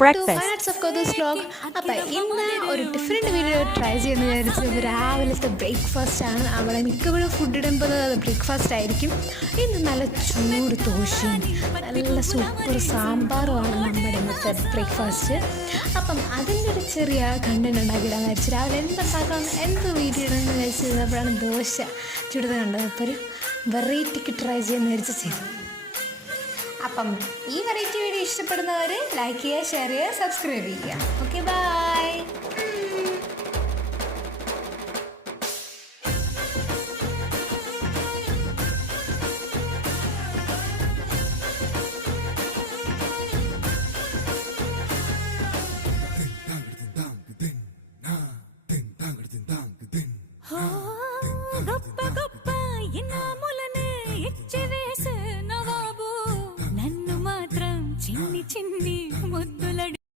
breakfast. അപ്പോൾ ഇന്ന് ഒരു ഡിഫറെൻറ്റ് വീഡിയോ ട്രൈ ചെയ്യുന്ന വിചാരിച്ചത് രാവിലത്തെ ബ്രേക്ക്ഫാസ്റ്റ് ആണ്. അവിടെ മിക്കപ്പോഴും ഫുഡ് ഇടുമ്പോൾ അത് ബ്രേക്ക്ഫാസ്റ്റ് ആയിരിക്കും. ഇന്ന് നല്ല ചൂട് ദോശയും നല്ല സൂപ്പർ സാമ്പാറുമാണ് നമ്മുടെ ഇന്നത്തെ ബ്രേക്ക്ഫാസ്റ്റ്. അപ്പം അതിൻ്റെ ഒരു ചെറിയ കണ്ടന്റ് ഉണ്ടാക്കിയിടാൻ വിചാരിച്ചു. രാവിലെ എന്തുണ്ടാക്കണം, എന്ത് വീഡിയോ ഇടുമെന്ന് വിചാരിച്ചത് അപ്പോഴാണ് ദോശ ചുടുന്നത് കണ്ടത്. അപ്പോൾ ഒരു വെറൈറ്റിക്ക് ട്രൈ ചെയ്യാൻ വിചാരിച്ച് ചെയ്തു. അപ്പം ഈ വെറൈറ്റി വീഡിയോ ഇഷ്ടപ്പെടുന്നവർ ലൈക്ക് ചെയ്യുക, ഷെയർ ചെയ്യുക, സബ്സ്ക്രൈബ് ചെയ്യുക. Okay, by.